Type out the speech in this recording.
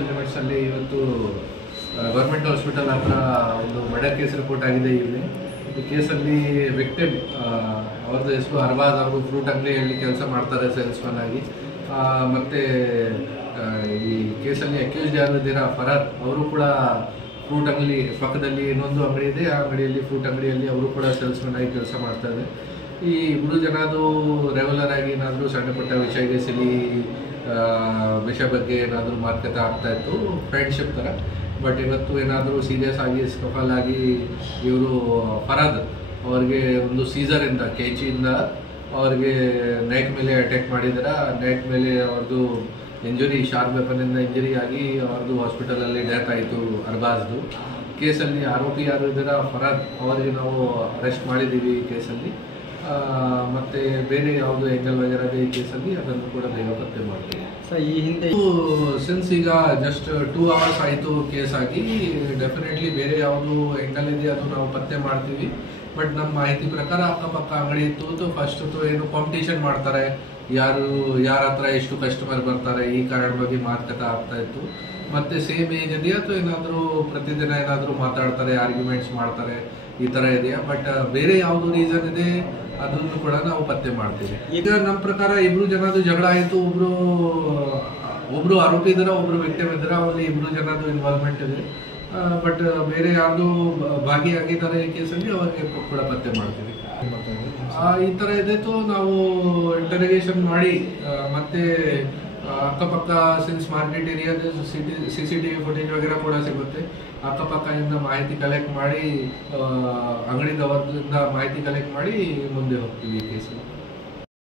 Residential limits ಅಲ್ಲಿ ಇವತ್ತು government hospital ಹತ್ರ ಒಂದು ಮರ್ಡರ್ ಕೇಸ್ ರಿಪೋರ್ಟ್ ಆಗಿದೆ. ಇಲ್ಲಿ ಈ ಕೇಸಲ್ಲಿ ವಿಕ್ಟಿಮ್ ಅವ್ರದ್ದು ಹೆಸರು ಅರ್ಬಾಜ್. ಅವರು ಫ್ರೂಟ್ ಅಂಗಡಿಯಲ್ಲಿ ಕೆಲಸ ಮಾಡ್ತಾರೆ ಸೇಲ್ಸ್ಮನ್ ಆಗಿ. ಮತ್ತು ಈ ಕೇಸಲ್ಲಿ ಅಕ್ಯೂಸ್ಡ್ ಯಾರಿದ್ದೀರಾ ಫರಾದ್, ಅವರು ಕೂಡ ಫ್ರೂಟ್ ಅಂಗಡಿ ಪಕ್ಕದಲ್ಲಿ ಇನ್ನೊಂದು ಅಂಗಡಿ ಇದೆ, ಆ ಅಂಗಡಿಯಲ್ಲಿ ಫ್ರೂಟ್ ಅಂಗಡಿಯಲ್ಲಿ ಅವರು ಕೂಡ ಸೇಲ್ಸ್ಮನ್ ಆಗಿ ಕೆಲಸ ಮಾಡ್ತಾರೆ. ಈ ಇಬ್ಬರು ಜನದು ರೆಗ್ಯುಲರ್ ಆಗಿ ಏನಾದರೂ ಸಣ್ಣ ಪುಟ್ಟ ವಿಷಯಕ್ಕೆ ಸಿಲಿ ವಿಷಯ ಬಗ್ಗೆ ಏನಾದರೂ ಮಾತುಕತೆ ಆಗ್ತಾಯಿತ್ತು, ಫ್ರೆಂಡ್ಶಿಪ್ ಥರ. ಬಟ್ ಇವತ್ತು ಏನಾದರೂ ಸೀರಿಯಸ್ ಆಗಿ ಸ್ಕಫಲ್ ಆಗಿ ಇವರು ಫರಾದ್ ಅವ್ರಿಗೆ ಒಂದು ಸೀಸರಿಂದ ಕೇಚಿಯಿಂದ ಅವ್ರಿಗೆ ನೆಕ್ ಮೇಲೆ ಅಟ್ಯಾಕ್ ಮಾಡಿದಾರೆ. ನೆಕ್ ಮೇಲೆ ಅವ್ರದ್ದು ಇಂಜುರಿ, ಶಾರ್ಪ್ ವೆಪನಿಂದ ಇಂಜುರಿ ಆಗಿ ಅವ್ರದ್ದು ಹಾಸ್ಪಿಟಲಲ್ಲಿ ಡೆತ್ ಆಯಿತು ಅರ್ಬಾಜ್ದು. ಕೇಸಲ್ಲಿ ಆರೋಪಿ ಯಾರು ಇದ್ದಾರೆ ಫರಾದ್, ಅವರಿಗೆ ನಾವು ಅರೆಸ್ಟ್ ಮಾಡಿದ್ದೀವಿ ಈ ಕೇಸಲ್ಲಿ. ಮತ್ತು ಬೇರೆ ಯಾವುದು ಎಂಗಲ್ ವಗೇರದ ಈ ಕೇಸಲ್ಲಿ ಅದನ್ನು ಕೂಡ ಬೇಗ ಪತ್ತೆ ಮಾಡ್ತೀವಿ. ಸರ್, ಈ ಹಿಂದೆ ಸಿನ್ಸ್ ಈಗ ಜಸ್ಟ್ 2 hours ಆಯಿತು ಕೇಸ್ ಆಗಿ, ಡೆಫಿನೆಟ್ಲಿ ಬೇರೆ ಯಾವುದು ಎಂಗಲ್ ಇದೆ ಅದು ನಾವು ಪತ್ತೆ ಮಾಡ್ತೀವಿ. ಬಟ್ ನಮ್ಮ ಮಾಹಿತಿ ಪ್ರಕಾರ ಅಕ್ಕಪಕ್ಕ ಅಂಗಡಿ ಇತ್ತು, ಫಸ್ಟ್ ಏನು ಕಾಂಪಿಟೇಷನ್ ಮಾಡ್ತಾರೆ, ಯಾರ ಹತ್ರ ಎಷ್ಟು ಕಸ್ಟಮರ್ ಬರ್ತಾರೆ, ಈ ಕಾರಣ ಬಗ್ಗೆ ಮಾತುಕತೆ ಆಗ್ತಾ ಇತ್ತು. ಮತ್ತೆ ಸೇಮ್ ಏಜ್ ಇದೆಯಾ ಅಥವಾ ಏನಾದರೂ ಪ್ರತಿದಿನ ಏನಾದರೂ ಮಾತಾಡ್ತಾರೆ, ಆರ್ಗ್ಯುಮೆಂಟ್ಸ್ ಮಾಡ್ತಾರೆ, ಈ ಥರ ಇದೆಯಾ. ಬಟ್ ಬೇರೆ ಯಾವುದು ರೀಸನ್ ಇದೆ ಅದನ್ನು ಕೂಡ ನಾವು ಪತ್ತೆ ಮಾಡ್ತೀವಿ. ಈಗ ನಮ್ಮ ಪ್ರಕಾರ ಇಬ್ರು ಜನದು ಜಗಳ ಆಯಿತು, ಒಬ್ರು ಆರೋಪಿ ಇದ್ದಾರೆ, ಒಬ್ರು ವಿಕ್ಟಿಮ್ ಇದ್ದಾರೆ, ಅವರಲ್ಲಿ ಇಬ್ರು ಜನದು ಇನ್ವಾಲ್ವ್ಮೆಂಟ್ ಇದೆ. ಬಟ್ ಬೇರೆ ಯಾರ್ದು ಭಾಗಿಯಾಗಿದ್ದಾರೆ ಈ ಕೇಸಲ್ಲಿ ಅವರಿಗೆ ಕೂಡ ಪತ್ತೆ ಮಾಡ್ತೀವಿ. ಈ ಥರ ಇದ್ದಿತ್ತು ನಾವು ಇಂಟರೋಗೇಷನ್ ಮಾಡಿ ಮತ್ತೆ ಅಕ್ಕಪಕ್ಕ ಸಿನ್ಸ್ ಮಾರ್ಕೆಟ್ ಏರಿಯಾದ CCTV ಫುಟೇಜ್ ವಗೇರ ಕೂಡ ಸಿಗುತ್ತೆ. ಅಕ್ಕಪಕ್ಕದಿಂದ ಮಾಹಿತಿ ಕಲೆಕ್ಟ್ ಮಾಡಿ ಅಂಗಡಿದವರಿಂದ ಮಾಹಿತಿ ಕಲೆಕ್ಟ್ ಮಾಡಿ ಮುಂದೆ ಹೋಗ್ತೀವಿ ಈ ಕೇಸಲ್ಲಿ.